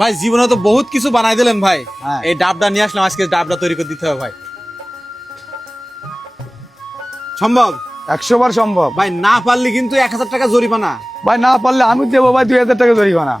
ভাই জীবনে তো বহুত কিছু বানাই দিলেন ভাই। হ্যাঁ। এই ডাবটা নিয়ে আসলাম, আজকে ডাবটা তৈরি করে দিতে হবে ভাই। সম্ভব? 100 বার সম্ভব ভাই না পারলে কিন্তু 1000 টাকা জরিমানা। ভাই, না পারলে আমি দেবো ভাই 2000 টাকা জরিমানা।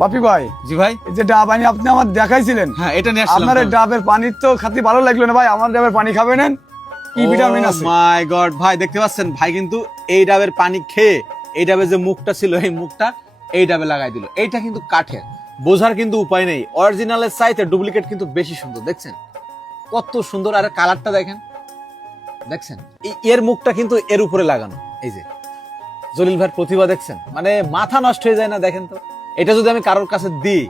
বাপি ভাই, জি ভাই। এই যে ডাব আনি আপনি আমার দেখাইছিলেন, হ্যাঁ, এটা নিয়ে আসলাম। আপনার এই ডাবের পানি তো খাতে ভালো লাগলো না ভাই। আমার ডাবের পানি খাবেন? কি ভিটামিন আছে? মাই গড ভাই, দেখতে পাচ্ছেন ভাই কিন্তু এই ডাবের পানি খেয়ে এই ডাবের যে মুখটা ছিল এই মুখটা এই ডাবে লাগাই দিল। এইটা কিন্তু কাঠের, বোঝার কিন্তু উপায় নেই। অরিজিনালের চাইতে ডুপ্লিকেট কিন্তু বেশি সুন্দর। দেখছেন কত সুন্দর, আর কালারটা দেখেন, দেখছেন এর মুখটা কিন্তু এর উপরে লাগানো। এই যে জলিল ভাইয়ের প্রতিভা দেখছেন, মানে মাথা নষ্ট হয়ে যায় না। দেখেন তো, এটা যদি আমি কারোর কাছে দিই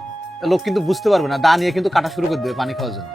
লোক কিন্তু বুঝতে পারবে না, দা নিয়ে কিন্তু কাটা শুরু করে দেবে পানি খাওয়ার জন্য।